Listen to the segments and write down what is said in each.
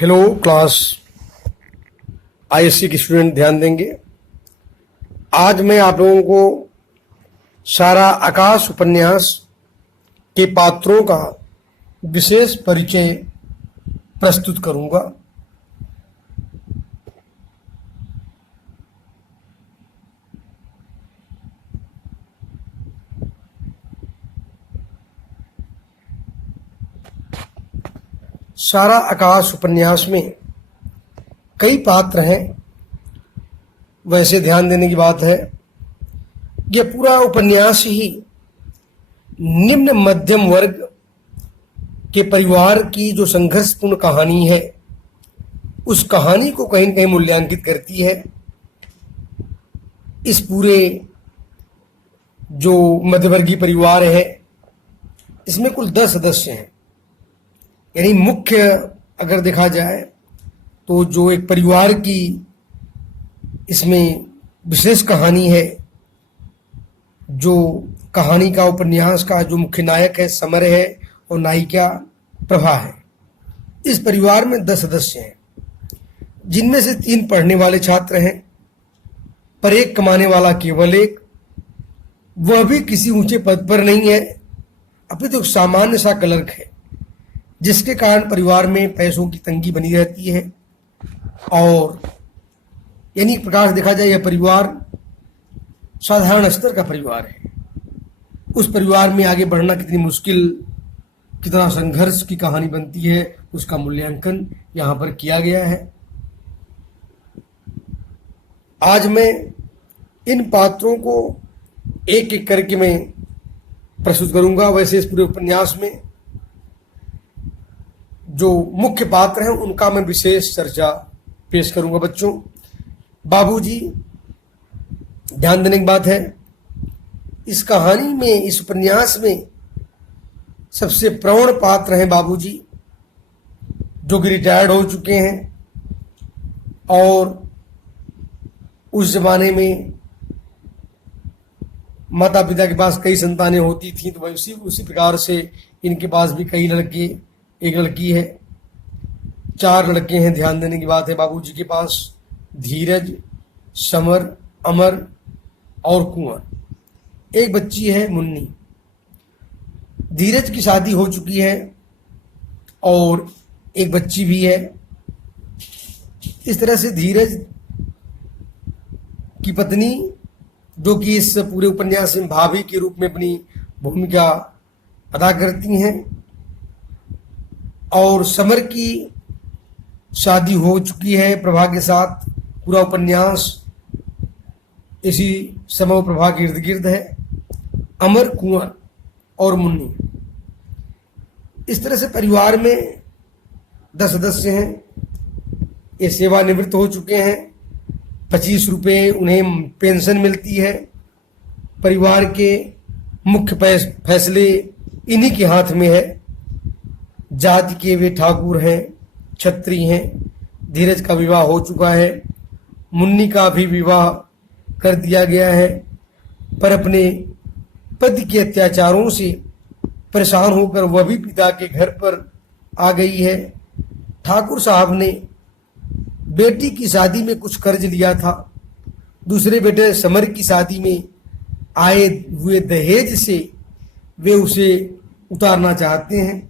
Hello class ISC के student ध्यान देंगे। आज मैं आप लोगों को सारा आकाश उपन्यास के पात्रों का विशेष परिचय प्रस्तुत करूंगा। सारा आकाश उपन्यास में कई पात्र हैं। वैसे ध्यान देने की बात है, यह पूरा उपन्यास ही निम्न मध्यम वर्ग के परिवार की जो संघर्षपूर्ण कहानी है, उस कहानी को कहीं न कहीं मूल्यांकित करती है। इस पूरे जो मध्यवर्गीय परिवार है, इसमें कुल 10 सदस्य हैं। यानी मुख्य अगर देखा जाए तो जो एक परिवार की इसमें विशेष कहानी है, जो कहानी का उपन्यास का जो मुख्य नायक है समर है और नायिका प्रभा है। इस परिवार में 10 सदस्य हैं, जिनमें से 3 पढ़ने वाले छात्र हैं, पर एक कमाने वाला केवल एक, वह भी किसी ऊंचे पद पर नहीं है, अभी तो सामान्य सा क्लर्क है, जिसके कारण परिवार में पैसों की तंगी बनी रहती है। और यानी एक प्रकार से देखा जाए, यह परिवार साधारण स्तर का परिवार है। उस परिवार में आगे बढ़ना कितनी मुश्किल, कितना संघर्ष की कहानी बनती है, उसका मूल्यांकन यहाँ पर किया गया है। आज मैं इन पात्रों को एक एक करके मैं प्रस्तुत करूंगा। वैसे इस पूरे उपन्यास में जो मुख्य पात्र हैं उनका मैं विशेष चर्चा पेश करूंगा। बच्चों, बाबूजी, ध्यान देने की बात है, इस कहानी में, इस उपन्यास में सबसे प्रौढ़ पात्र हैं बाबूजी, जो कि रिटायर्ड हो चुके हैं। और उस जमाने में माता पिता के पास कई संतानें होती थीं, तो उसी प्रकार से इनके पास भी कई लड़के, एक लड़की है, 4 लड़के हैं। ध्यान देने की बात है, बाबूजी के पास धीरज, समर, अमर और कुंवर। एक बच्ची है मुन्नी। धीरज की शादी हो चुकी है और एक बच्ची भी है। इस तरह से धीरज की पत्नी, जो कि इस पूरे उपन्यास में भाभी के रूप में अपनी भूमिका अदा करती हैं, और समर की शादी हो चुकी है प्रभा के साथ। पूरा उपन्यास इसी समय प्रभा के इर्द गिर्द है। अमर, कुंवर और मुन्नी, इस तरह से परिवार में 10 सदस्य हैं। ये सेवानिवृत्त हो चुके हैं। 25 रुपये उन्हें पेंशन मिलती है। परिवार के मुख्य फैसले इन्हीं के हाथ में है। जाति के वे ठाकुर हैं, छत्री हैं। धीरज का विवाह हो चुका है, मुन्नी का भी विवाह कर दिया गया है, पर अपने पति के अत्याचारों से परेशान होकर वह भी पिता के घर पर आ गई है। ठाकुर साहब ने बेटी की शादी में कुछ कर्ज लिया था। दूसरे बेटे समर की शादी में आए हुए दहेज से वे उसे उतारना चाहते हैं,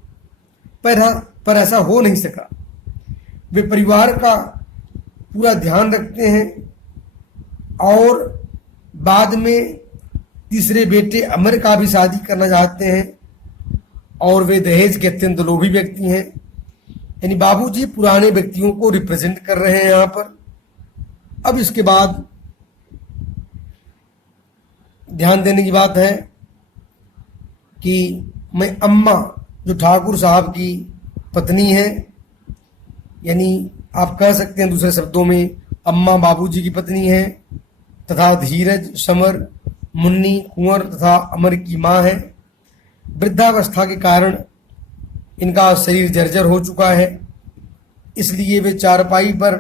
पर ऐसा हो नहीं सका। वे परिवार का पूरा ध्यान रखते हैं और बाद में तीसरे बेटे अमर का भी शादी करना चाहते हैं, और वे दहेज के अत्यंत लोभी व्यक्ति हैं। यानी बाबूजी पुराने व्यक्तियों को रिप्रेजेंट कर रहे हैं यहाँ पर। अब इसके बाद ध्यान देने की बात है कि मैं अम्मा, जो ठाकुर साहब की पत्नी है, यानी आप कह सकते हैं दूसरे शब्दों में अम्मा बाबूजी की पत्नी है, तथा धीरज, समर, मुन्नी, कुंवर तथा अमर की माँ है। वृद्धावस्था के कारण इनका शरीर जर्जर हो चुका है, इसलिए वे चारपाई पर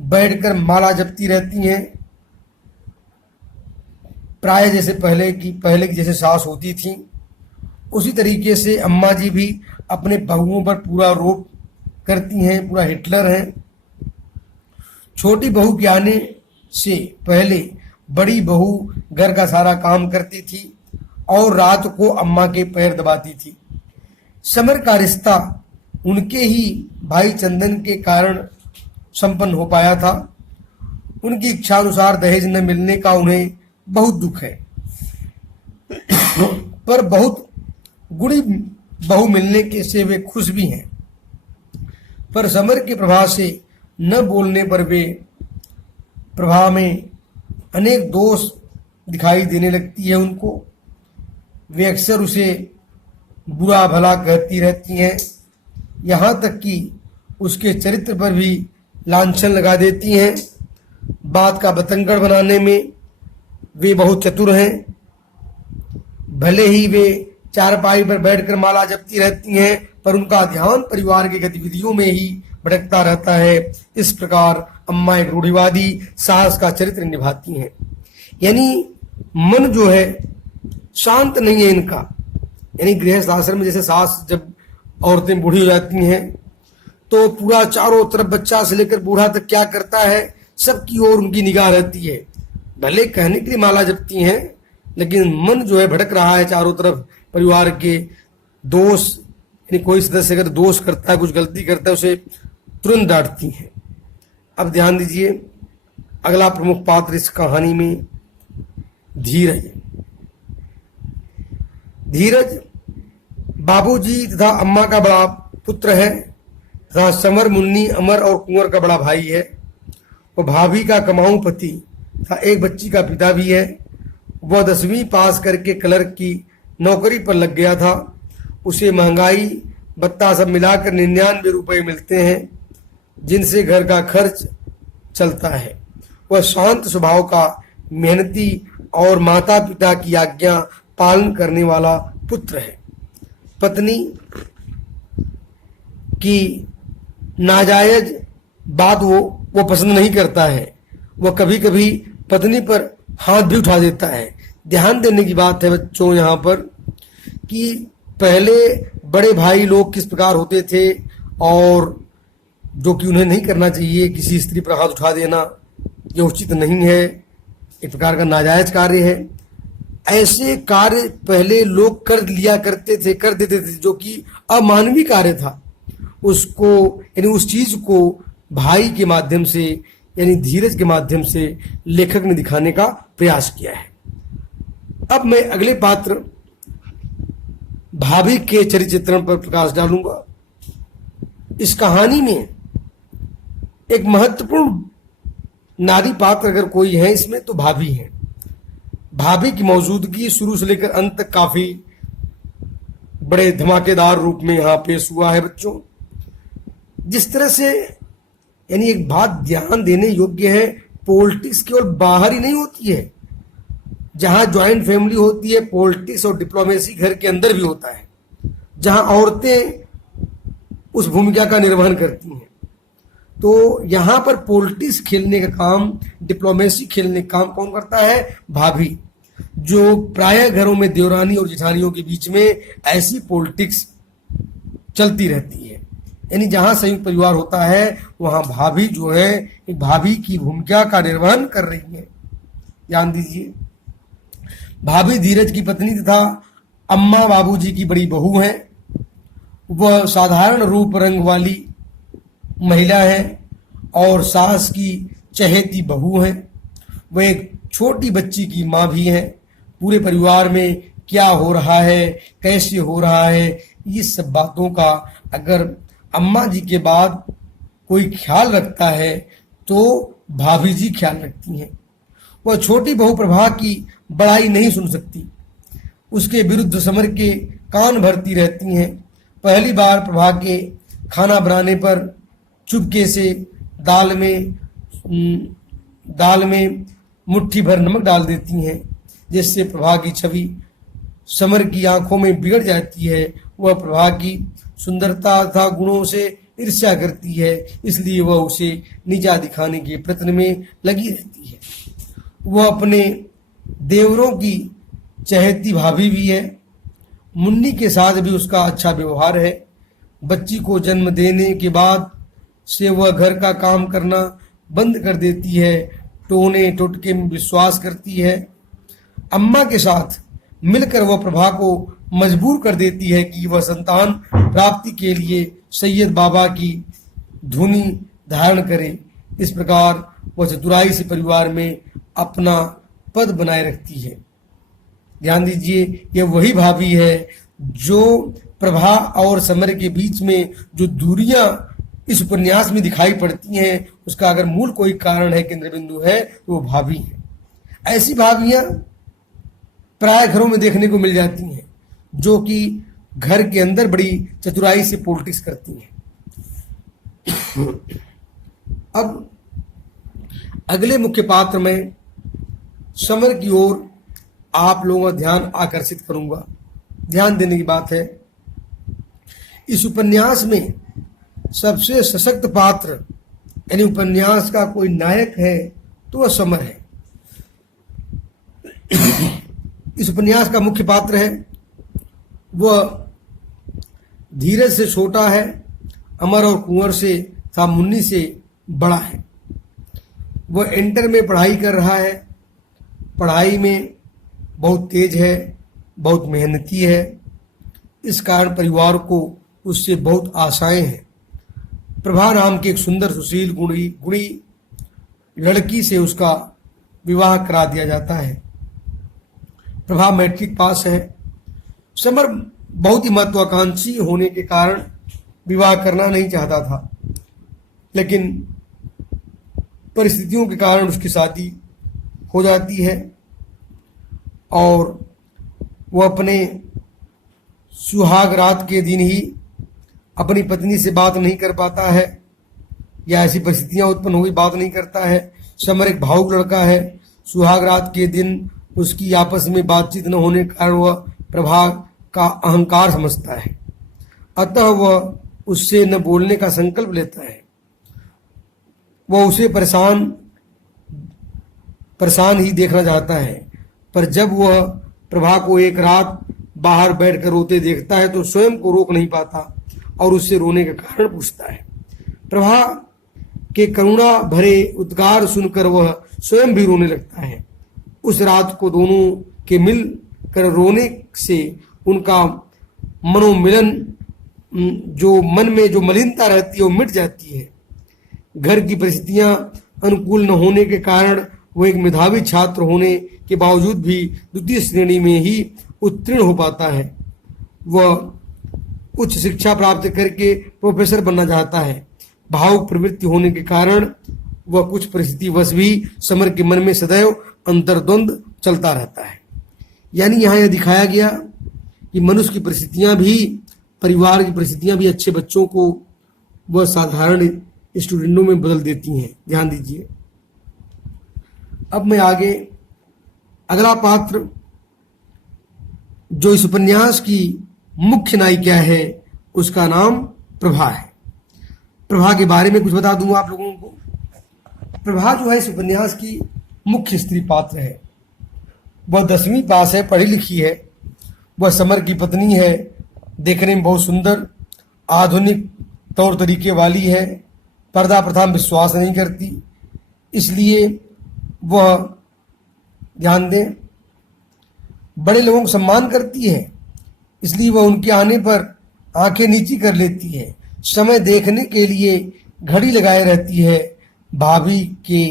बैठकर माला जपती रहती हैं, प्राय जैसे पहले की जैसे सास होती थी। उसी तरीके से अम्मा जी भी अपने बहुओं पर पूरा रोप करती हैं, पूरा हिटलर हैं। छोटी बहू के आने से पहले बड़ी बहू घर का सारा काम करती थी और रात को अम्मा के पैर दबाती थी। समर का रिश्ता उनके ही भाई चंदन के कारण संपन्न हो पाया था। उनकी इच्छा अनुसार दहेज न मिलने का उन्हें बहुत दुख है, पर बहुत गुणी बहू मिलने के से वे खुश भी हैं। पर समर के प्रभाव से न बोलने पर वे प्रभाव में अनेक दोष दिखाई देने लगती है उनको। वे अक्सर उसे बुरा भला कहती रहती हैं, यहाँ तक कि उसके चरित्र पर भी लांछन लगा देती हैं। बात का बतंगड़ बनाने में वे बहुत चतुर हैं। भले ही वे चारपाई पर बैठकर माला जपती रहती हैं, पर उनका ध्यान परिवार की गतिविधियों में ही भटकता रहता है। इस प्रकार अम्मा एक रूढ़िवादी सास का चरित्र निभाती हैं। यानी मन जो है शांत नहीं है इनका। यानी गृहस्थ आश्रम में जैसे सास जब औरतें बूढ़ी हो जाती हैं तो पूरा चारों तरफ बच्चा से लेकर बूढ़ा तक क्या करता है सबकी ओर उनकी निगाह रहती है। भले कहने के लिए माला जपती हैं, लेकिन मन जो है भटक रहा है चारों तरफ। परिवार के दोष, यानी कोई सदस्य अगर दोष करता है, कुछ गलती करता है, उसे तुरंत डांटती हैं। अब ध्यान दीजिए, अगला प्रमुख पात्र इस कहानी में धीरज। धीरज बाबूजी तथा अम्मा का बड़ा पुत्र है तथा समर, मुन्नी, अमर और कुंवर का बड़ा भाई है। वो भाभी का कमाऊ पति तथा एक बच्ची का पिता भी है। वह 10वीं पास करके क्लर्क की नौकरी पर लग गया था। उसे महंगाई भत्ता सब मिलाकर 99 रुपये मिलते हैं, जिनसे घर का खर्च चलता है। वह शांत स्वभाव का, मेहनती और माता पिता की आज्ञा पालन करने वाला पुत्र है। पत्नी की नाजायज बात वो पसंद नहीं करता है। वह कभी कभी पत्नी पर हाथ भी उठा देता है। ध्यान देने की बात है बच्चों यहाँ पर कि पहले बड़े भाई लोग किस प्रकार होते थे, और जो कि उन्हें नहीं करना चाहिए। किसी स्त्री पर हाथ उठा देना ये उचित नहीं है, एक प्रकार का नाजायज कार्य है। ऐसे कार्य पहले लोग कर देते थे जो कि अमानवीय कार्य था। उसको यानी उस चीज को भाई के माध्यम से, यानी धीरज के माध्यम से लेखक ने दिखाने का प्रयास किया है। अब मैं अगले पात्र भाभी के चरित्र चित्रण पर प्रकाश डालूंगा। इस कहानी में एक महत्वपूर्ण नारी पात्र अगर कोई है इसमें तो भाभी है। भाभी की मौजूदगी शुरू से लेकर अंत तक काफी बड़े धमाकेदार रूप में यहां पेश हुआ है बच्चों। जिस तरह से, यानी एक बात ध्यान देने योग्य है, पॉलिटिक्स केवल बाहर ही नहीं होती है। जहां ज्वाइंट फैमिली होती है, पॉलिटिक्स और डिप्लोमेसी घर के अंदर भी होता है, जहां औरतें उस भूमिका का निर्वहन करती हैं। तो यहां पर पॉलिटिक्स खेलने का काम, डिप्लोमेसी खेलने का काम कौन करता है? भाभी। जो प्रायः घरों में देवरानी और जेठानियों के बीच में ऐसी पॉलिटिक्स चलती रहती है। यानी जहां संयुक्त परिवार होता है वहां भाभी जो है एक भाभी की भूमिका का निर्वहन कर रही है। ध्यान दीजिए, भाभी धीरज की पत्नी तथा अम्मा बाबूजी की बड़ी बहू है। वह साधारण रूप रंग वाली महिला है और सास की चहेती बहू है। वह एक छोटी बच्ची की माँ भी है। पूरे परिवार में क्या हो रहा है, कैसे हो रहा है, ये सब बातों का अगर अम्मा जी के बाद कोई ख्याल रखता है तो भाभी जी ख्याल रखती हैं। वह छोटी बहू प्रभा की बड़ाई नहीं सुन सकती, उसके विरुद्ध समर के कान भरती रहती हैं। पहली बार प्रभा के खाना बनाने पर चुपके से दाल में मुट्ठी भर नमक डाल देती हैं, जिससे प्रभा की छवि समर की आंखों में बिगड़ जाती है। वह प्रभा की सुंदरता तथा गुणों से ईर्ष्या करती है, इसलिए वह उसे नीचा दिखाने के प्रयत्न में लगी रहती है। वह अपने देवरों की चहेती भाभी भी है। मुन्नी के साथ भी उसका अच्छा व्यवहार है। बच्ची को जन्म देने के बाद से वह घर का काम करना बंद कर देती है, टोने टोटके में विश्वास करती है। अम्मा के साथ मिलकर वह प्रभा को मजबूर कर देती है कि वह संतान प्राप्ति के लिए सैयद बाबा की धुनी धारण करे। इस प्रकार वह चतुराई से परिवार में अपना पद बनाए रखती है। ध्यान दीजिए, यह वही भाभी है जो प्रभा और समर के बीच में जो दूरियां इस उपन्यास में दिखाई पड़ती हैं, उसका अगर मूल कोई कारण है, केंद्र बिंदु है, तो वो भाभी है। ऐसी भाभियां प्राय घरों में देखने को मिल जाती हैं जो कि घर के अंदर बड़ी चतुराई से पॉलिटिक्स करती हैं। अब अगले मुख्य पात्र में समर की ओर आप लोगों का ध्यान आकर्षित करूंगा। ध्यान देने की बात है, इस उपन्यास में सबसे सशक्त पात्र यानी उपन्यास का कोई नायक है तो वह समर है। इस उपन्यास का मुख्य पात्र है, वह धीरज से छोटा है, अमर और कुंवर से तथा मुन्नी से बड़ा है। वह इंटर में पढ़ाई कर रहा है, पढ़ाई में बहुत तेज है, बहुत मेहनती है। इस कारण परिवार को उससे बहुत आशाएं हैं। प्रभा नाम की एक सुंदर सुशील गुणी लड़की से उसका विवाह करा दिया जाता है। प्रभा मैट्रिक पास है। समर बहुत ही महत्वाकांक्षी होने के कारण विवाह करना नहीं चाहता था, लेकिन परिस्थितियों के कारण उसकी शादी हो जाती है और वह अपने सुहाग रात के दिन ही अपनी पत्नी से बात नहीं कर पाता है, या ऐसी परिस्थितियां उत्पन्न हुई बात नहीं करता है। समर एक भावुक लड़का है। सुहाग रात के दिन उसकी आपस में बातचीत न होने के कारण वह प्रभा का अहंकार समझता है, अतः वह उससे न बोलने का संकल्प लेता है। वह उसे परेशान ही देखना चाहता है, पर जब वह प्रभा को एक रात बाहर बैठकर रोते देखता है तो स्वयं को रोक नहीं पाता और उससे रोने का कारण पूछता है। प्रभा के करुणा भरे उद्गार सुनकर वह स्वयं भी रोने लगता है। उस रात को दोनों के मिल कर रोने से उनका मनोमिलन, जो मन में जो मलिनता रहती है वो मिट जाती है। घर की परिस्थितियां अनुकूल न होने के कारण वह एक मेधावी छात्र होने के बावजूद भी द्वितीय श्रेणी में ही उत्तीर्ण हो पाता है। वह उच्च शिक्षा प्राप्त करके प्रोफेसर बनना चाहता है। भावुक प्रवृत्ति होने के कारण वह कुछ परिस्थितिवश भी समर के मन में सदैव अंतर्द्वंद चलता रहता है। यानी यहाँ यह दिखाया गया कि मनुष्य की परिस्थितियां भी, परिवार की परिस्थितियां भी अच्छे बच्चों को वह साधारण स्टूडेंटों में बदल देती हैं। ध्यान दीजिए। अब मैं आगे अगला पात्र जो इस उपन्यास की मुख्य नायिका है उसका नाम प्रभा है। प्रभा के बारे में कुछ बता दूंगा आप लोगों को। प्रभा जो है इस उपन्यास की मुख्य स्त्री पात्र है। वह 10वीं पास है, पढ़ी लिखी है। वह समर की पत्नी है, देखने में बहुत सुंदर, आधुनिक तौर तरीके वाली है, पर्दा प्रथा में विश्वास नहीं करती, इसलिए वह, ध्यान दें, बड़े लोगों को सम्मान करती है, इसलिए वह उनके आने पर आंखें नीची कर लेती है। समय देखने के लिए घड़ी लगाए रहती है। भाभी के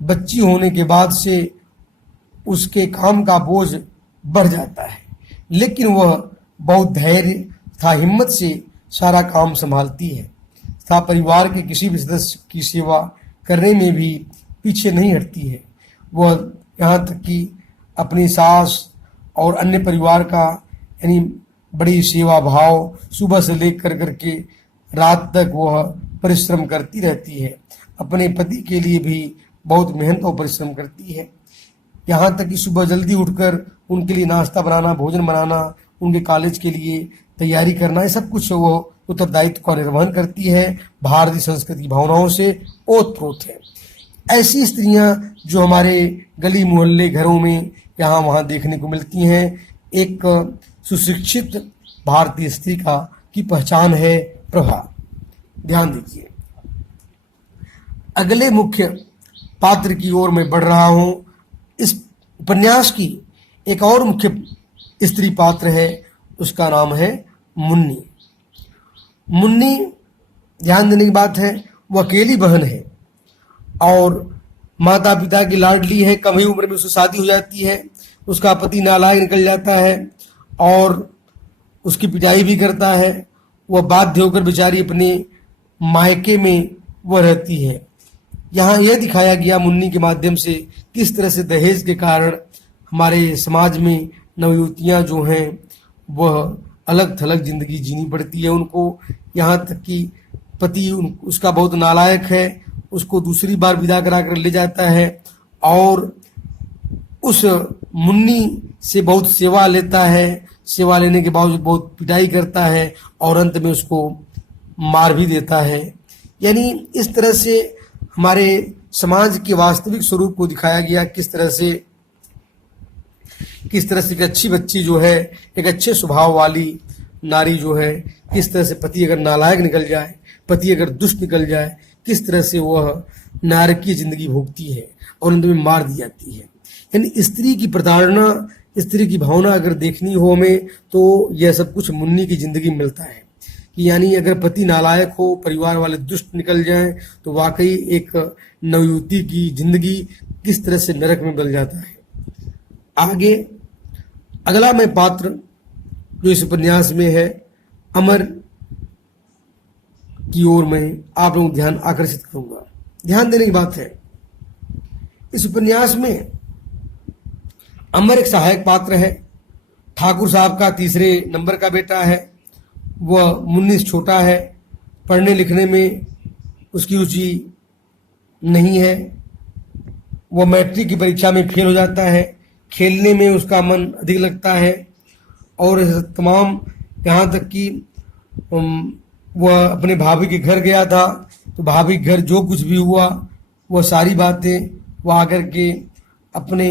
बच्ची होने के बाद से उसके काम का बोझ बढ़ जाता है, लेकिन वह बहुत धैर्य तथा हिम्मत से सारा काम संभालती है तथा परिवार के किसी भी सदस्य की सेवा करने में भी पीछे नहीं हटती है। वह यहाँ तक कि अपनी सास और अन्य परिवार का यानी बड़ी सेवा भाव सुबह से लेकर करके रात तक वह परिश्रम करती रहती है। अपने पति के लिए भी बहुत मेहनत और परिश्रम करती है। यहाँ तक कि सुबह जल्दी उठकर उनके लिए नाश्ता बनाना, भोजन बनाना, उनके कॉलेज के लिए तैयारी करना, ये सब कुछ वो उत्तरदायित्व का निर्वहन करती है। भारतीय संस्कृति भावनाओं से ओतप्रोत है। ऐसी स्त्रियां जो हमारे गली मोहल्ले घरों में यहाँ वहाँ देखने को मिलती हैं, एक सुशिक्षित भारतीय स्त्री का की पहचान है प्रभा। ध्यान दीजिए, अगले मुख्य पात्र की ओर मैं बढ़ रहा हूं। इस उपन्यास की एक और मुख्य स्त्री पात्र है, उसका नाम है मुन्नी। मुन्नी, ध्यान देने की बात है, वो अकेली बहन है और माता पिता की लाडली है। कम ही उम्र में उसकी शादी हो जाती है, उसका पति नालायक निकल जाता है और उसकी पिटाई भी करता है। वह बाध्य होकर बेचारी अपने मायके में वह रहती है। यहाँ यह दिखाया गया मुन्नी के माध्यम से किस तरह से दहेज के कारण हमारे समाज में नवयुवतियाँ जो हैं वह अलग थलग जिंदगी जीनी पड़ती है उनको। यहाँ तक कि पति उसका बहुत नालायक है, उसको दूसरी बार विदा करा कर ले जाता है और उस मुन्नी से बहुत सेवा लेता है। सेवा लेने के बावजूद बहुत पिटाई करता है और अंत में उसको मार भी देता है। यानी इस तरह से हमारे समाज के वास्तविक स्वरूप को दिखाया गया, किस तरह से एक अच्छी बच्ची जो है, एक अच्छे स्वभाव वाली नारी जो है, किस तरह से पति अगर नालायक निकल जाए, पति अगर दुष्ट निकल जाए, किस तरह से वह नारकीय जिंदगी भोगती है और अंत में मार दी जाती है। यानी स्त्री की प्रताड़ना, स्त्री की भावना अगर देखनी हो हमें तो यह सब कुछ मुन्नी की जिंदगी में मिलता है कि यानी अगर पति नालायक हो, परिवार वाले दुष्ट निकल जाएं तो वाकई एक नवयुवती की जिंदगी किस तरह से नरक में बदल जाता है। आगे अगला मैं पात्र जो इस उपन्यास में है, अमर की ओर मैं आप लोगों को ध्यान आकर्षित करूंगा। ध्यान देने की बात है, इस उपन्यास में अमर एक सहायक पात्र है। ठाकुर साहब का तीसरे नंबर का बेटा है। वह मुन्नी से छोटा है, पढ़ने लिखने में उसकी रुचि नहीं है। वह मैट्रिक की परीक्षा में फेल हो जाता है। खेलने में उसका मन अधिक लगता है और तमाम, यहाँ तक कि वह अपने भाभी के घर गया था तो भाभी के घर जो कुछ भी हुआ वह सारी बातें वह आकर के अपने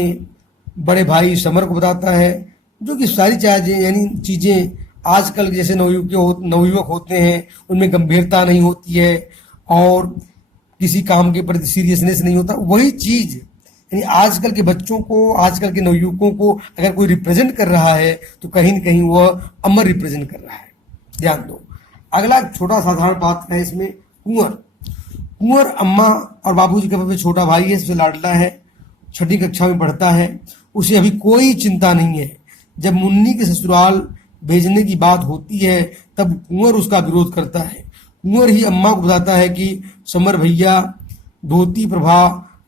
बड़े भाई समर को बताता है, जो कि सारी चीज़ें आजकल जैसे नवयुवक होते हैं उनमें गंभीरता नहीं होती है और किसी काम के प्रति सीरियसनेस नहीं होता। वही चीज़ यानी आजकल के बच्चों को, आजकल के नवयुवकों को अगर कोई रिप्रेजेंट कर रहा है तो कहीं न कहीं वह अमर रिप्रेजेंट कर रहा है। ध्यान दो, अगला छोटा साधारण पात्र है इसमें कुंवर। कुंवर अम्मा और बाबूजी का सबसे छोटा भाई है, सबसे लाडला है, 6ठी कक्षा में पढ़ता है। उसे अभी कोई चिंता नहीं है। जब मुन्नी के ससुराल भेजने की बात होती है तब कुंवर उसका विरोध करता है। कुंवर ही अम्मा को बताता है कि समर भैया धोती प्रभा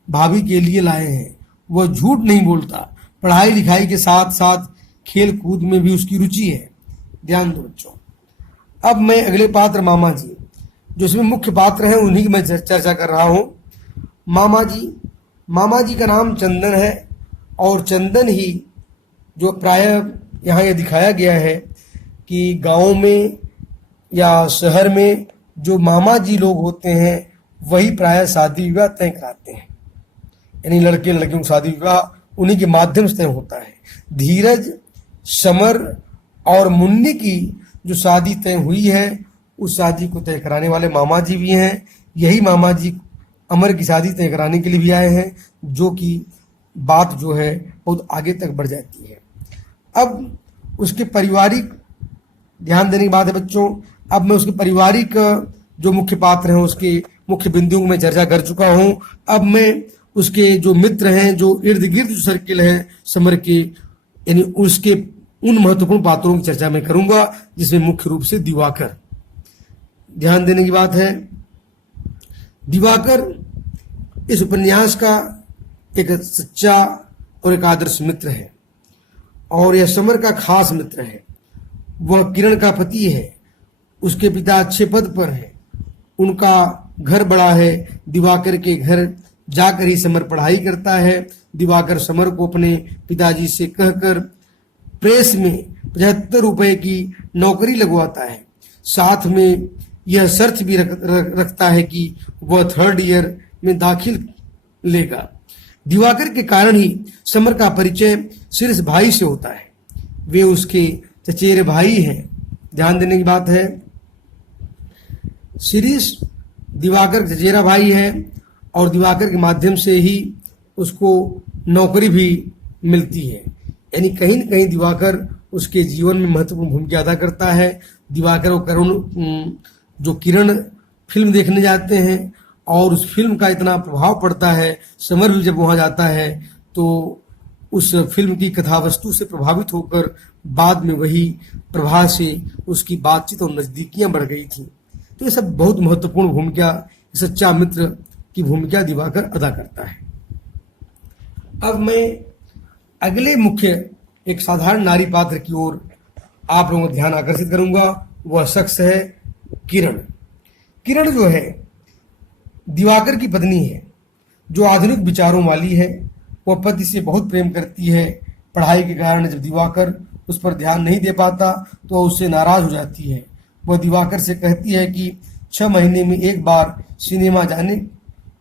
भाभी के लिए लाए हैं। वह झूठ नहीं बोलता, पढ़ाई लिखाई के साथ साथ खेल कूद में भी उसकी रुचि है। ध्यान दो बच्चों, अब मैं अगले पात्र मामा जी, जो इसमें मुख्य पात्र हैं, उन्हीं की मैं चर्चा कर रहा हूँ। मामा जी का नाम चंदन है और चंदन ही जो प्राय यहाँ ये दिखाया गया है कि गाँव में या शहर में जो मामा जी लोग होते हैं वही प्राय शादी विवाह तय कराते हैं। यानी लड़के लड़कियों का शादी विवाह उन्हीं के माध्यम से तय होता है। धीरज, समर और मुन्नी की जो शादी तय हुई है उस शादी को तय कराने वाले मामा जी भी हैं। यही मामा जी अमर की शादी तय कराने के लिए भी आए हैं, जो कि बात जो है बहुत आगे तक बढ़ जाती है। अब उसके पारिवारिक, ध्यान देने की बात है बच्चों, अब मैं उसके पारिवारिक जो मुख्य पात्र हैं उसके मुख्य बिंदुओं में चर्चा कर चुका हूं। अब मैं उसके जो मित्र हैं, जो इर्द गिर्द जो सर्किल है समर के, यानी उसके उन महत्वपूर्ण पात्रों की चर्चा मैं करूंगा जिसमें मुख्य रूप से दिवाकर। ध्यान देने की बात है, दिवाकर इस उपन्यास का एक सच्चा और एक आदर्श मित्र है और यह समर का खास मित्र है। वह किरण का पति है, उसके पिता अच्छे पद पर हैं, उनका घर बड़ा है। दिवाकर के घर जाकर ही समर पढ़ाई करता है। दिवाकर समर को अपने पिताजी से कहकर प्रेस में 75 रुपए की नौकरी लगवाता है। साथ में यह शर्त भी रखता है कि वह 3rd ईयर में दाखिल लेगा। दिवाकर के कारण ही समर का परिचय सिर्फ भाई से होता है। वे उसके चचेरे भाई हैं। ध्यान देने की बात है, शिरीष दिवाकर चचेरा भाई है और दिवाकर के माध्यम से ही उसको नौकरी भी मिलती है। यानी कहीं न कहीं दिवाकर उसके जीवन में महत्वपूर्ण भूमिका अदा करता है। दिवाकर और करुण जो किरण फिल्म देखने जाते हैं और उस फिल्म का इतना प्रभाव पड़ता है, समर भी जब वहां जाता है तो उस फिल्म की कथावस्तु से प्रभावित होकर बाद में वही प्रभा से उसकी बातचीत और नजदीकियां बढ़ गई थी। तो ये सब बहुत महत्वपूर्ण भूमिका, सच्चा मित्र की भूमिका दिवाकर अदा करता है। अब मैं अगले मुख्य एक साधारण नारी पात्र की ओर आप लोगों का ध्यान आकर्षित करूंगा। वह शख्स है किरण। किरण जो है दिवाकर की पत्नी है, जो आधुनिक विचारों वाली है। वह पति से बहुत प्रेम करती है। पढ़ाई के कारण जब दिवाकर उस पर ध्यान नहीं दे पाता तो वह उससे नाराज हो जाती है। वह दिवाकर से कहती है कि 6 महीने में एक बार सिनेमा जाने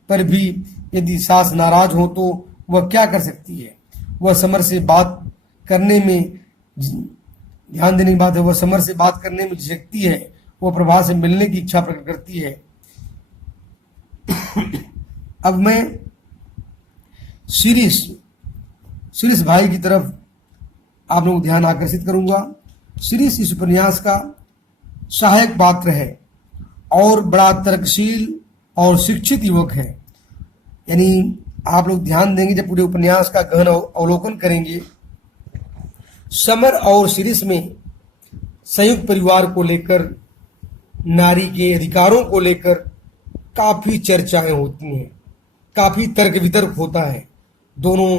पर भी यदि सास नाराज हो तो वह क्या कर सकती है। वह समर से बात करने में ध्यान देने की बात है, वह समर से बात करने में झिझकती है। वह प्रभा से मिलने की इच्छा प्रकट करती है। अब मैं शिरीष भाई की तरफ आप लोगों को ध्यान आकर्षित करूंगा। शिरीष इस उपन्यास का सहायक पात्र है और बड़ा तर्कशील और शिक्षित युवक है। यानी आप लोग ध्यान देंगे जब पूरे उपन्यास का गहन अवलोकन करेंगे, समर और शिरीष में संयुक्त परिवार को लेकर, नारी के अधिकारों को लेकर काफी चर्चाएं होती हैं, काफी तर्क वितर्क होता है। दोनों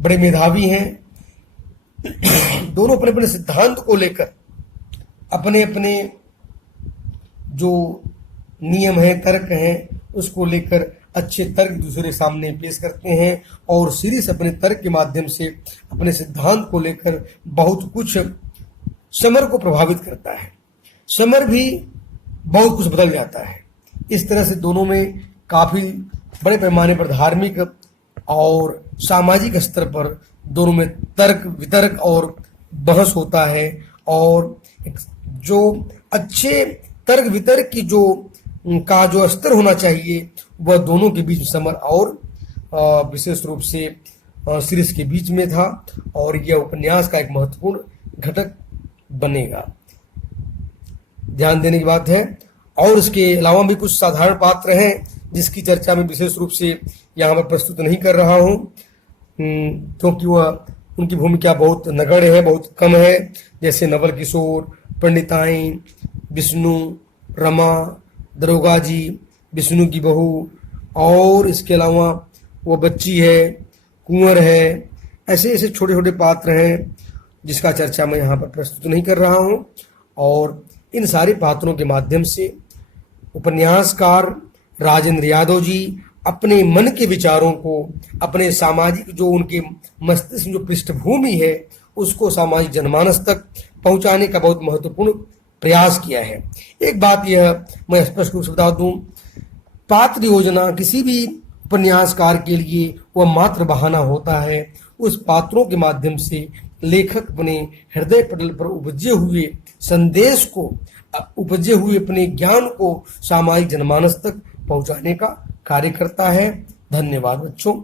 बड़े मेधावी हैं। दोनों अपने अपने सिद्धांत को लेकर अपने अपने जो नियम हैं, तर्क हैं, उसको लेकर अच्छे तर्क दूसरे सामने पेश करते हैं और शिरीष अपने तर्क के माध्यम से अपने सिद्धांत को लेकर बहुत कुछ समर को प्रभावित करता है। समर भी बहुत कुछ बदल जाता है। इस तरह से दोनों में काफी बड़े पैमाने पर धार्मिक और सामाजिक स्तर पर दोनों में तर्क वितर्क और बहस होता है। और जो अच्छे तर्क वितर्क की जो स्तर होना चाहिए वह दोनों के बीच समर और विशेष रूप से शिरीष के बीच में था और यह उपन्यास का एक महत्वपूर्ण घटक बनेगा। ध्यान देने की बात है। और इसके अलावा भी कुछ साधारण पात्र हैं जिसकी चर्चा में विशेष रूप से यहाँ पर प्रस्तुत नहीं कर रहा हूँ, क्योंकि वह उनकी भूमिका बहुत नगण्य है, बहुत कम है। जैसे नवल किशोर, पंडिताइन, विष्णु, रमा, दरोगा जी, विष्णु की बहू, और इसके अलावा वो बच्ची है, कुंवर है। ऐसे ऐसे छोटे छोटे पात्र हैं जिसका चर्चा मैं यहाँ पर प्रस्तुत नहीं कर रहा हूँ। और इन सारे पात्रों के माध्यम से उपन्यासकार राजेंद्र यादव जी अपने मन के विचारों को, अपने सामाजिक जो उनके मस्तिष्क जो पृष्ठभूमि है उसको सामाजिक जनमानस तक पहुंचाने का बहुत महत्वपूर्ण प्रयास किया है। एक बात यह मैं स्पष्ट रूप से बता दूं, पात्र योजना किसी भी उपन्यासकार के लिए वह मात्र बहाना होता है। उस पात्रों के माध्यम से लेखक अपने हृदय पटल पर उपजे हुए संदेश को, उपजे हुए अपने ज्ञान को सामाजिक जनमानस तक पहुंचाने का कार्य करता है। धन्यवाद बच्चों।